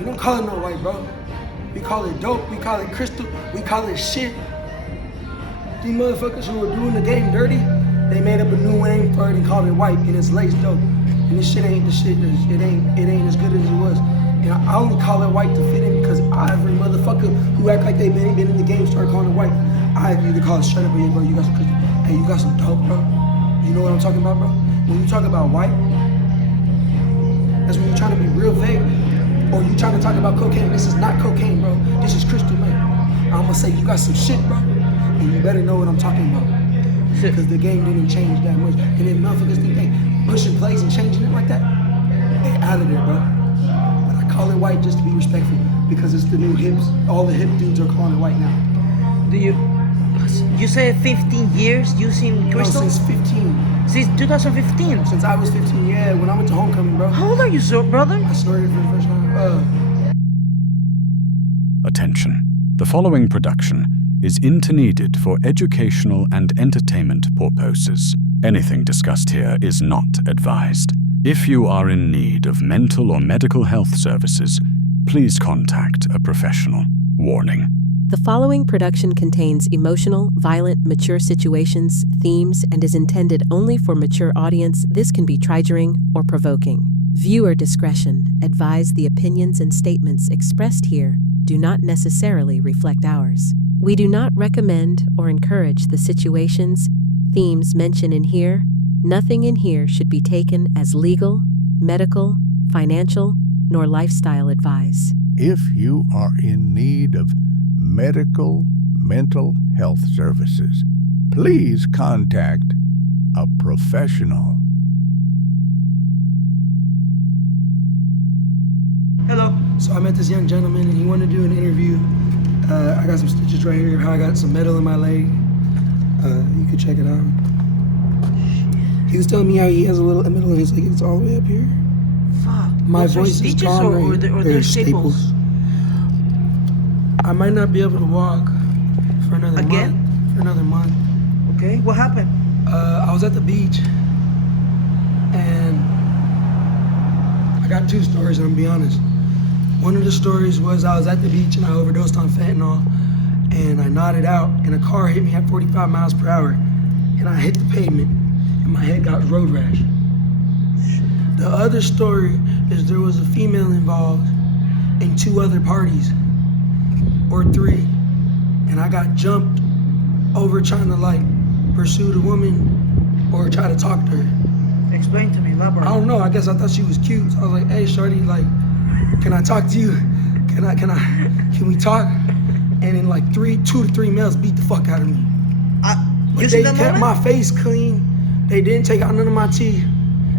We don't call it no white, bro. We call it dope, we call it crystal, we call it shit. These motherfuckers who are doing the game dirty, they made up a new name for it and called it white, and it's lace dope. And this shit ain't the shit, it ain't as good as it was. And I only call it white to fit in because every motherfucker who act like they've been in the game started calling it white. I either call it straight up, bro, you got some crystal. Hey, you got some dope, bro. You know what I'm talking about, bro? When you talk about white, that's when you're trying to be real vague. Or you trying to talk about cocaine. This is not cocaine, bro. This is crystal, man. I'm gonna say you got some shit, bro. And you better know what I'm talking about. Because the game didn't change that much. And if motherfuckers think they pushing plays and changing it like that, they out of there, bro. But I call it white just to be respectful because it's the new hips. All the hip dudes are calling it white now. You said 15 years using crystal? No, since 15. Since 2015? Since I was 15, yeah, when I went to homecoming, bro. How old are you, brother? I snorted for the first time. Attention. The following production is intended for educational and entertainment purposes. Anything discussed here is not advised. If you are in need of mental or medical health services, please contact a professional. Warning. The following production contains emotional, violent, mature situations, themes, and is intended only for mature audience. This can be triggering or provoking. Viewer discretion advised. The opinions and statements expressed here do not necessarily reflect ours. We do not recommend or encourage the situations, themes mentioned in here. Nothing in here should be taken as legal, medical, financial, nor lifestyle advice. If you are in need of medical mental health services, please contact a professional. Hello. So I met this young gentleman and he wanted to do an interview. I got some stitches right here, how I got some metal in my leg. You can check it out. He was telling me how he has a little metal in his leg. It's all the way up here. Fuck. My Those voice is gone or they're staples? I might not be able to walk for another month. Okay, what happened? I was at the beach and I got two stories, I'm gonna be honest. One of the stories was I was at the beach and I overdosed on fentanyl and I nodded out and a car hit me at 45 miles per hour and I hit the pavement and my head got road rash. The other story is there was a female involved in two other parties, or three, and I got jumped over trying to like pursue the woman or try to talk to her. Explain to me, elaborate. I don't know, I guess I thought she was cute. So I was like, hey shorty, like, can I talk to you? Can we talk? And then like 2 to 3 males beat the fuck out of me. But they kept my face clean. They didn't take out none of my teeth.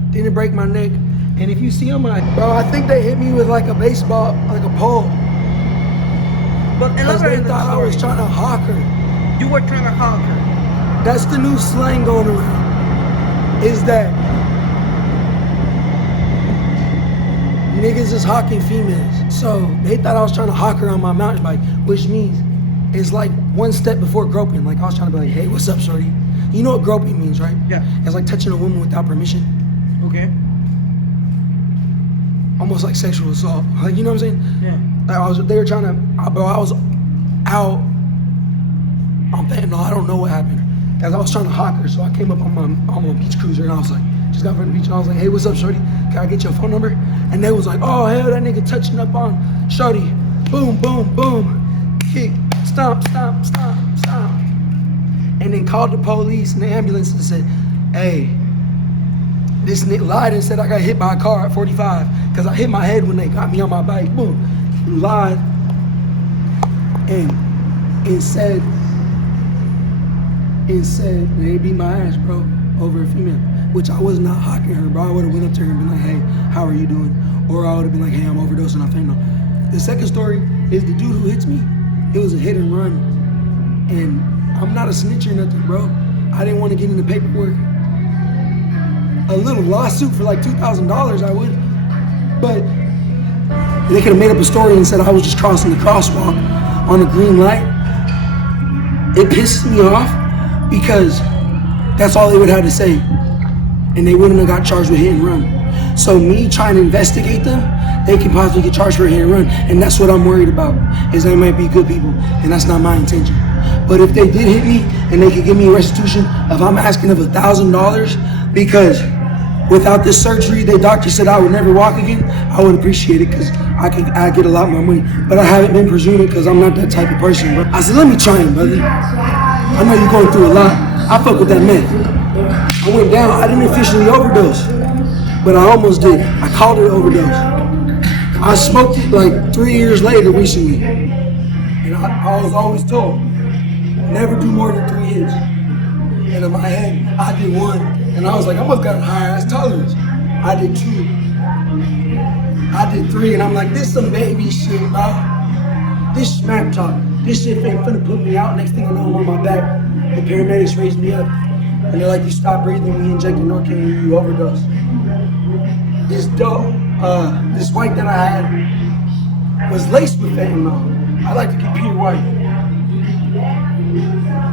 Didn't break my neck. And if you see on my, bro, I think they hit me with like a baseball, like a pole. But because they thought I was trying to hawk her. You were trying to hawk her. That's the new slang going around. Is that niggas is hawking females. So they thought I was trying to hawk her on my mountain bike, which means it's like one step before groping. Like I was trying to be like, hey, what's up, shorty? You know what groping means, right? Yeah. It's like touching a woman without permission. Okay. Almost like sexual assault. Like, you know what I'm saying? Yeah. Like they were trying to, bro, I was out on fentanyl. I don't know what happened. As I was trying to hawk her, so I came up on my beach cruiser and I was like, just got from the beach and I was like, hey, what's up, shorty? Can I get your phone number? And they was like, oh, hell, that nigga touching up on shorty. Boom, boom, boom. Kick, stomp, stomp, stomp, stomp. And then called the police and the ambulance and said, hey, this nigga lied and said I got hit by a car at 45 because I hit my head when they got me on my bike. Boom. He lied and said they beat my ass, bro, over a female, which I was not hawking her, bro. I would have went up to her and been like, hey, how are you doing? Or I would have been like, hey, I'm overdosing on fentanyl. The second story is the dude who hits me. It was a hit and run. And I'm not a snitch or nothing, bro. I didn't want to get into paperwork. A little lawsuit for like $2,000, I would. But they could have made up a story and said I was just crossing the crosswalk on a green light. It pisses me off because that's all they would have to say. And they wouldn't have got charged with hit and run. So me trying to investigate them they can possibly get charged for a hit and run. And that's what I'm worried about, is they might be good people, and that's not my intention. But if they did hit me and they could give me a restitution, if I'm asking of $1,000, because without this surgery, the doctor said I would never walk again, I would appreciate it, because I get a lot more money. But I haven't been presuming, because I'm not that type of person, bro. I said, let me try him, brother. I know you're going through a lot. I fuck with that meth. I went down. I didn't officially overdose, but I almost did. I called it overdose. I smoked it like 3 years later recently, and I was always told, never do more than 3 hits. And in my head, I did 1, and I was like, I must got a high ass tolerance. I did 2. I did 3, and I'm like, this some baby shit, bro. This smack talk. This shit ain't finna put me out. Next thing I know, I'm on my back. The paramedics raised me up, and they're like, you stop breathing, we injected Narcan, you overdose. This dope, this white that I had was laced with fentanyl. I like to keep pure white.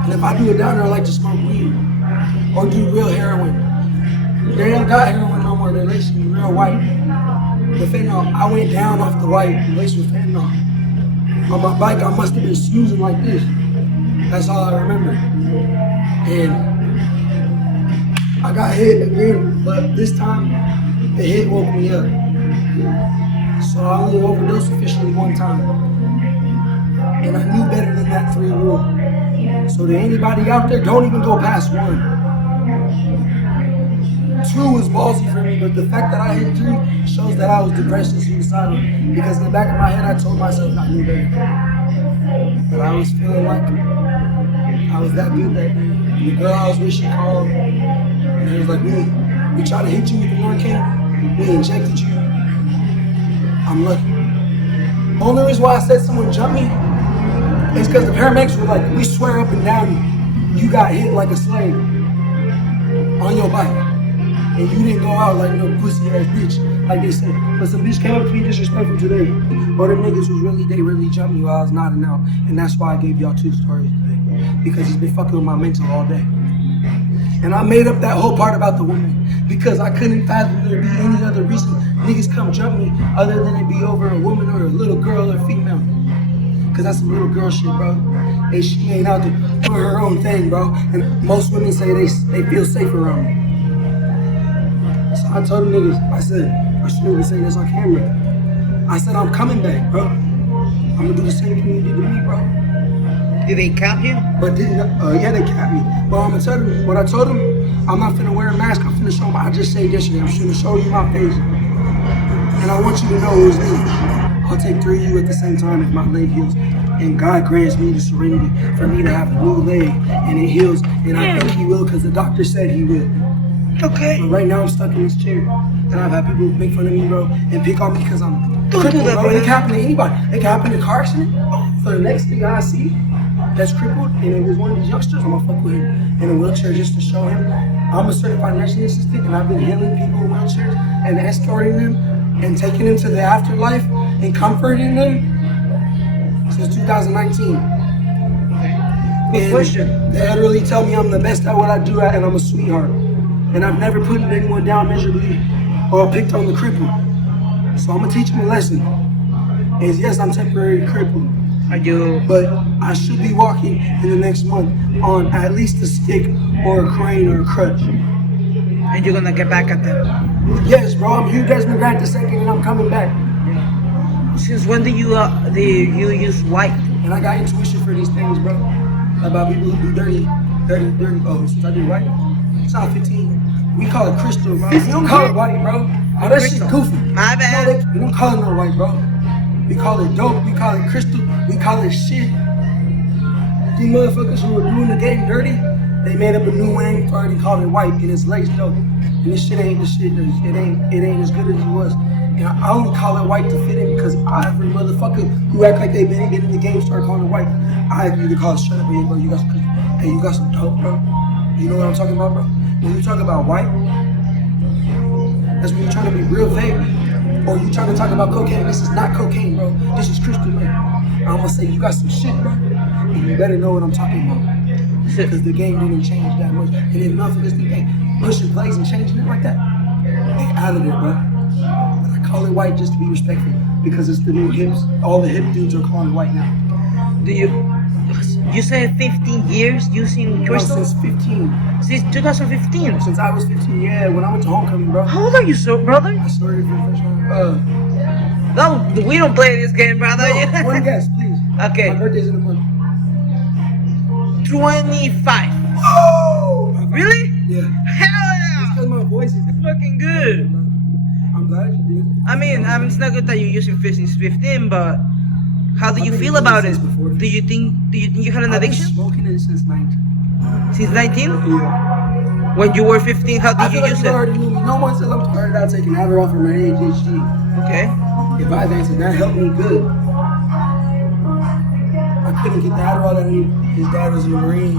And if I do it down there, I like to smoke weed or do real heroin. They ain't got heroin no more, they're lacing me real white. The fentanyl, I went down off the white, laced with fentanyl. On my bike, I must have been snoozing like this. That's all I remember. And I got hit again, but this time, the hit woke me up. So I only overdosed officially 1 time. And I knew better than that 3 rule. So to anybody out there, don't even go past 1. 2 was ballsy for me, but the fact that I hit 3 shows that I was depressed and suicidal. Because in the back of my head, I told myself I knew better. But I was feeling like I was that good that day. And the girl I was with, she called, and it was like, we tried to hit you with the Narcan, we injected you. I'm lucky. The only reason why I said someone jumped me is because the paramedics were like, we swear up and down you got hit like a slave on your bike. And you didn't go out like no pussy ass bitch, like they said. But some bitch came up to me disrespectful today. Or them niggas was they really jumped me while I was nodding out. And that's why I gave y'all 2 stories today. Because he's been fucking with my mental all day. And I made up that whole part about the woman because I couldn't fathom there be any other reason niggas come jump me other than it be over a woman or a little girl or female. Cause that's some little girl shit, bro. And she ain't out there doing her own thing, bro. And most women say they feel safe around me. So I told them niggas, I said, I shouldn't even say this on camera. I said, I'm coming back, bro. I'm gonna do the same thing you did to me, bro. Did they cap you? But didn't, yeah, they capped me. But I'm gonna tell them, what I told them, I'm not finna wear a mask, I'm finna show them, I just said yesterday, I'm finna show you my face. And I want you to know who's me. I'll take 3 of you at the same time if my leg heals. And God grants me the serenity for me to have a new leg and it heals. And I think he will because the doctor said he will. Okay. But right now I'm stuck in this chair. And I've had people make fun of me, bro, and pick on me because I'm Don't crippled, do that, bro. bro. It can happen to anybody. It can happen in a car accident. For the next thing I see that's crippled, and it was one of these youngsters, I'm gonna fuck with him in a wheelchair just to show him. I'm a certified nursing assistant, and I've been healing people in wheelchairs and escorting them and taking them to the afterlife and comforting them since 2019. Good question. They literally tell me I'm the best at what I do and I'm a sweetheart. And I've never put anyone down miserably or picked on the crippled. So I'm gonna teach them a lesson. Is yes, I'm temporarily crippled. Are you? But I should be walking in the next month on at least a stick or a crane or a crutch. And you're gonna get back at them? Yes, bro, I'm Hugh Desmond Grant II and I'm coming back. Since when do you use white? And I got intuition for these things, bro. About people who do dirty. Oh, since I do white, it's not 15. We call it crystal, bro. We don't call it white, bro. Oh, that shit goofy. My bad. No, we don't call it no white, bro. We call it dope. We call it crystal. We call it shit. These motherfuckers who were doing the game dirty, they made up a new name for it and called it white, and it's laced dope. And this shit ain't the shit. It ain't as good as it was. And I only call it white to fit in because every motherfucker who act like they been in the game start calling it white. I either call it shut up, hey, bro, you got some cookie. Hey, you got some dope, bro. You know what I'm talking about, bro? When you talk about white, that's when you're trying to be real vague. Or you trying to talk about cocaine. This is not cocaine, bro. This is crystal, man. I'm gonna say you got some shit, bro. And you better know what I'm talking about. Because the game didn't change that much. And if motherfuckers think they pushing plays and changing it like that, they out of there, bro. But I call it white just to be respectful because it's the new hips. All the hip dudes are calling it white now. Do you said 15 years using No, crystal? since 15. Since 2015. Since I was 15, yeah, when I went to homecoming, bro. How old are you, brother? I started for the first time. No, we don't play this game, brother. No, one guess, please. Okay. My birthday's in a month. 25. Oh! Really? Yeah. Hell yeah! Because my voice is Fucking good. I'm glad you did. I mean, it's not good that you're using since 15, but how do you I've been feel using about it it? since before. Do you think you had an I've been addiction smoking it since 19. since 19? Yeah. When you were 15, how I did feel you like use you it? already knew me. No one said I'm started out taking Adderall for my ADHD. Okay. If I answered, that helped me good. I couldn't get the Adderall that I needed. His dad was in the Marines.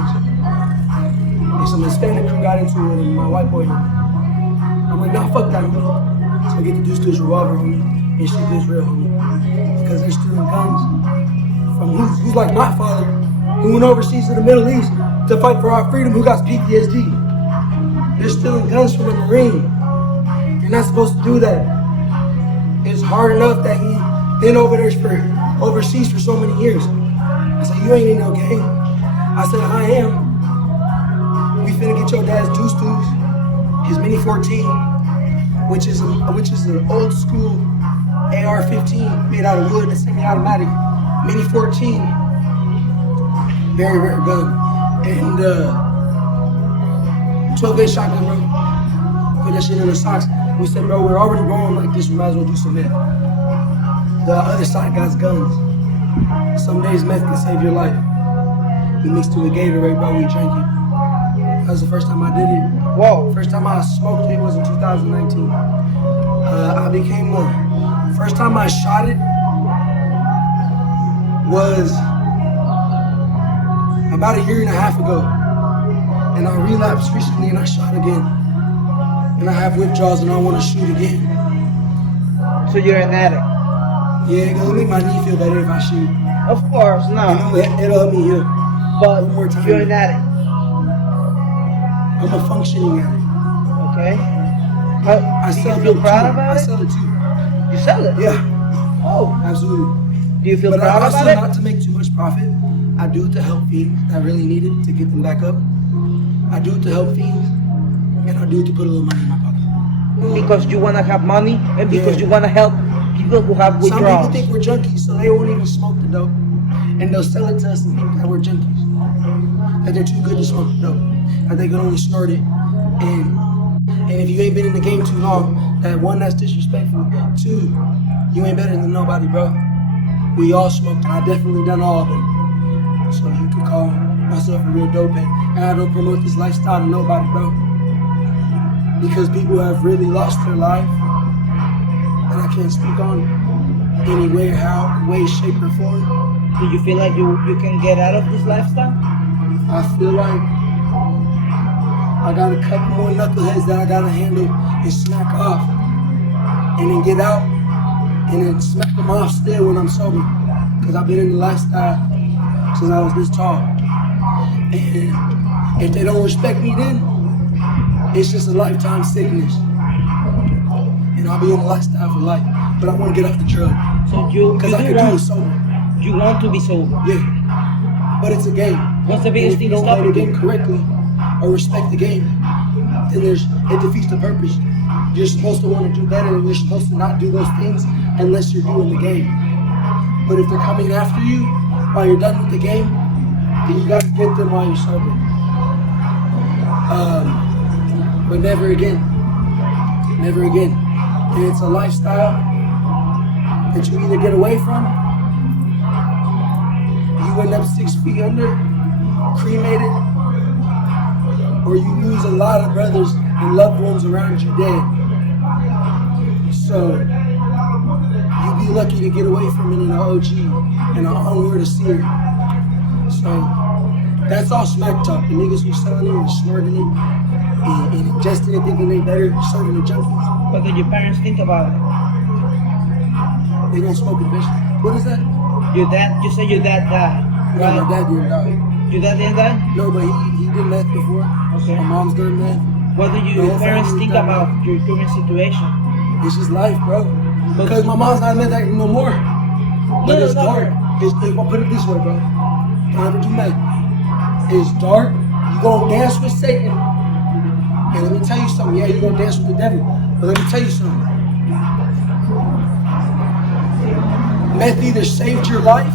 And some Hispanic crew got into it and my white boy. I'm like, nah, fuck that, homie. So I get to deuce to his revolver, homie, and shoot this real, homie. Because they're stealing guns from who's like my father, who went overseas to the Middle East to fight for our freedom, who got PTSD. They're stealing guns from a Marine. You're not supposed to do that. It's hard enough that he been over there overseas for so many years. I said, you ain't in no game. I said, I am. We finna get your dad's deuce tools, his Mini 14, which is an old school AR-15 made out of wood, a semi-automatic. Mini 14, very rare gun, and 12-gauge shotgun, bro. Put that shit in the socks. We said, bro, we're already rolling like this. We might as well do some meth. The other side got guns. Some days meth can save your life. We mixed it with Gatorade, bro. We drank it. That was the first time I did it. Whoa. First time I smoked it was in 2019. I became first time I shot it was about a year and a half ago. And I relapsed recently and I shot again. And I have withdrawals and I want to shoot again. So you're an addict? Yeah, it'll make my knee feel better if I shoot. Of course, no. It'll help me heal. But One more time. you're an addict. I'm a functioning addict. Okay. I Do you sell feel it proud too. about I it? sell it too. You sell it? Yeah, Oh. absolutely. Do you feel But I proud also about it? not to make too much profit. I do it to help fiends that really need it to get them back up. I do it to help fiends, and I do it to put a little money in my pocket. Because you want to have money and because Yeah. you want to help people who have Some withdrawals. people think we're junkies, so they won't even smoke the dope, and they'll sell it to us and think that we're junkies, that they're too good to smoke the dope, that they can only snort it. And if you ain't been in the game too long, that one, that's disrespectful. Two, you ain't better than nobody, bro. We all smoked, and I definitely done all of them. So you could call myself a real dope head. And I don't promote this lifestyle to nobody, bro. Because people have really lost their life. And I can't speak on any way, how, way, shape, or form. Do you feel like you can get out of this lifestyle? I feel like I got a couple more knuckleheads that I gotta handle and smack off. And then get out and then smack them off still when I'm sober. Because I've been in the lifestyle since I was this tall. And if they don't respect me then, it's just a lifetime sickness. And I'll be in the lifestyle for life. But I want to get off the drug. So you Because I do can do it want, sober. you want to be sober. Yeah. But it's a game. What's the And biggest if you thing don't play stopping the you? game correctly or respect the game, then it defeats the purpose. You're supposed to want to do better and you're supposed to not do those things unless you're doing the game. But if they're coming after you while you're done with the game, then you got to get them while you're sober. But never again. Never again. And it's a lifestyle that you either get away from, you end up 6 feet under, cremated, or you lose a lot of brothers and loved ones around you dead. So you be lucky to get away from it in an OG and an onward to seer. So that's all smack talk. The niggas who selling it and snorting it and ingesting it thinking they better serving the junkies. What did your parents think about it? They don't smoke it, bitch. What is that? Your dad, you said your dad died, No, right? my dad didn't die. Your dad didn't die? No, but he did meth before. Okay. My mom's done meth. What do The your whole parents family think done about your current situation? It's just life, bro. Because my mom's not meth addict no more. But it's dark. I'll put it this way, bro. Don't ever do meth. It's dark. You gonna dance with Satan. And let me tell you something. Yeah, you gonna dance with the devil. But let me tell you something. Meth either saved your life,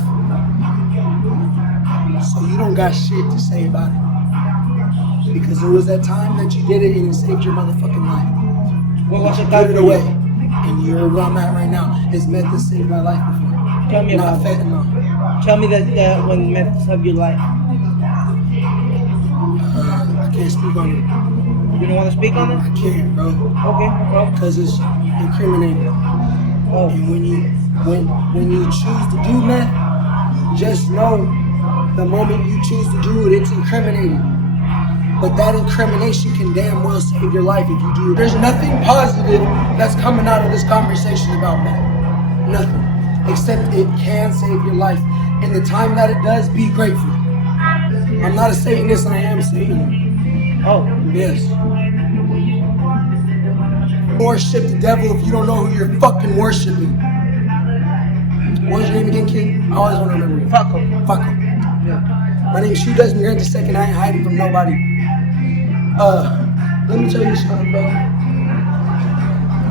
so you don't got shit to say about it. Because there was that time that you did it and it saved your motherfucking life. What was the Put time it for away. you? And you're where I'm at right now. It's meth that saved my life before. Tell me Not about it. fentanyl. Tell me that when meth saved your life. I can't speak on it. You don't want to speak on I it? can't, bro. Okay, well. Because it's incriminating. Oh. And when you choose to do meth, just know the moment you choose to do it, it's incriminating. But that incrimination can damn well save your life if you do it. There's nothing positive that's coming out of this conversation about meth. Nothing. Except it can save your life. And the time that it does, be grateful. I'm not a Satanist, I am Satan. Oh. Yes. Worship the devil if you don't know who you're fucking worshiping. What was your name again, kid? I always want to remember you. Fuck 'em. Fuck 'em. Yeah. My name's Hugh Desmond Grant II. I ain't hiding from nobody. Let me tell you something, bro.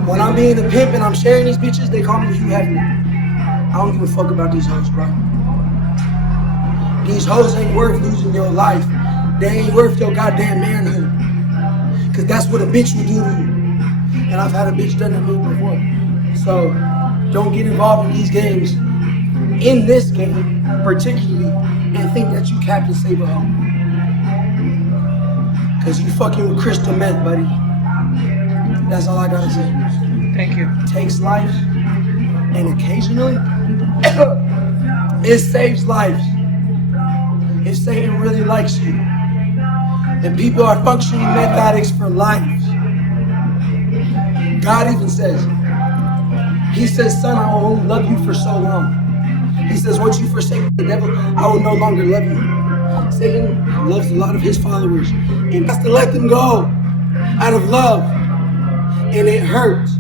When I'm being a pimp and I'm sharing these bitches, they call me Hugh Hefner. I don't give a fuck about these hoes, bro. These hoes ain't worth losing your life. They ain't worth your goddamn manhood. Cause that's what a bitch will do to you. And I've had a bitch done that to me before. So don't get involved in these games, in this game particularly, and think that you Captain Save a Hoe. Cause you fucking with crystal meth, buddy. That's all I gotta say. Thank you. It takes lives, and occasionally, it saves lives. If Satan really likes you, and people are functioning meth addicts for lives. God even says, He says, son, I will only love you for so long. He says, once you forsake the devil, I will no longer love you. Satan loves a lot of his followers and has to let them go out of love. And it hurts.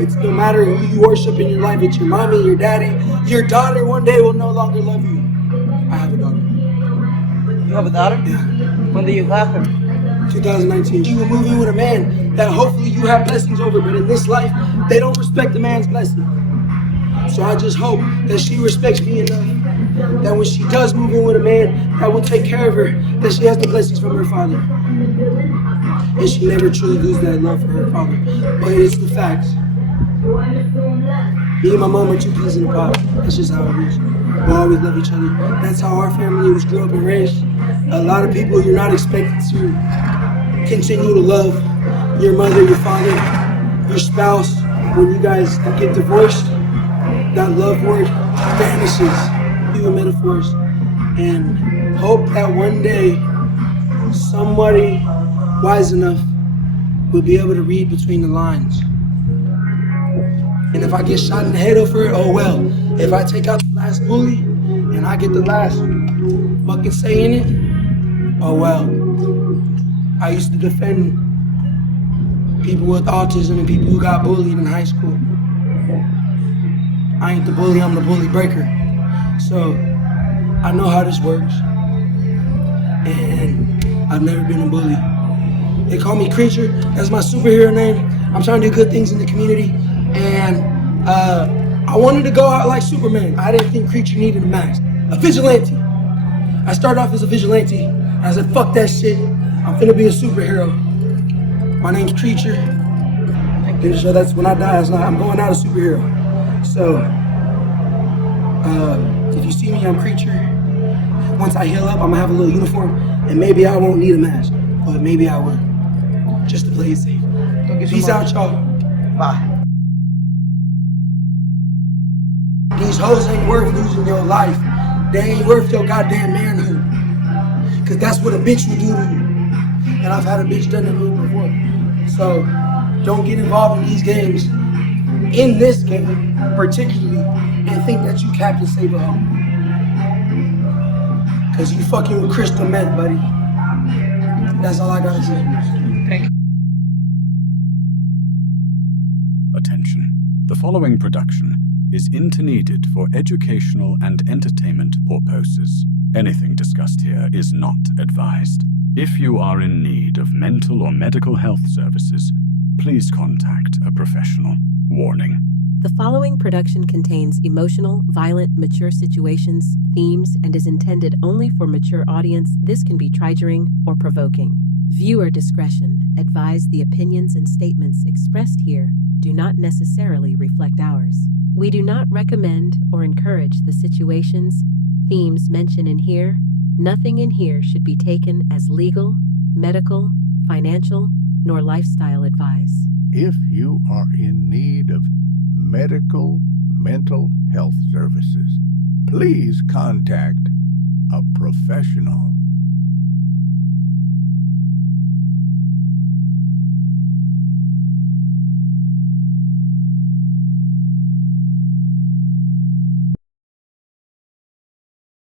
It's no matter who you worship in your life, it's your mommy, your daddy, your daughter one day will no longer love you. I have a daughter. You have a daughter? Yeah. When did you have her? 2019. You were moving with a man that hopefully you have blessings over, but in this life, they don't respect the man's blessing. So I just hope that she respects me enough that when she does move in with a man that will take care of her, that she has the blessings from her father. And she never truly loses that love for her father. But it's the facts. Me and my mom are two peas in a pod. That's just how it is. We always love each other. That's how our family was grew up and raised. A lot of people, you're not expected to continue to love your mother, your father, your spouse. When you guys get divorced, that love word vanishes. Even metaphors. And hope that one day somebody wise enough will be able to read between the lines. And if I get shot in the head over it, oh well. If I take out the last bully and I get the last fucking say in it, oh well. I used to defend people with autism and people who got bullied in high school. I ain't the bully, I'm the bully breaker. So I know how this works. And I've never been a bully. They call me Crinjer, that's my superhero name. I'm trying to do good things in the community. And I wanted to go out like Superman. I didn't think Crinjer needed a mask. A vigilante. I started off as a vigilante. I said, fuck that shit. I'm finna be a superhero. My name's Crinjer. And so that's when I die, I'm going out a superhero. So, if you see me, I'm Crinjer. Once I heal up, I'm gonna have a little uniform. And maybe I won't need a mask. But maybe I will. Just to play it safe. Peace out, y'all. Bye. These hoes ain't worth losing your life. They ain't worth your goddamn manhood. Cause that's what a bitch will do to you. And I've had a bitch done to me before. So don't get involved in these games, in this game particularly, and think that you Captain Save a Hoe. Cause you fucking with crystal meth, buddy. That's all I gotta say. Thank you. The following production is intended for educational and entertainment purposes. Anything discussed here is not advised. If you are in need of mental or medical health services, please contact a professional. Warning: The following production contains emotional, violent, mature situations, themes, and is intended only for mature audience. This can be triggering or provoking. Viewer discretion advised. The opinions and statements expressed here do not necessarily reflect ours. We do not recommend or encourage the situations, themes mentioned in here. Nothing in here should be taken as legal, medical, financial, nor lifestyle advice. If you are in need of medical mental health services, please contact a professional.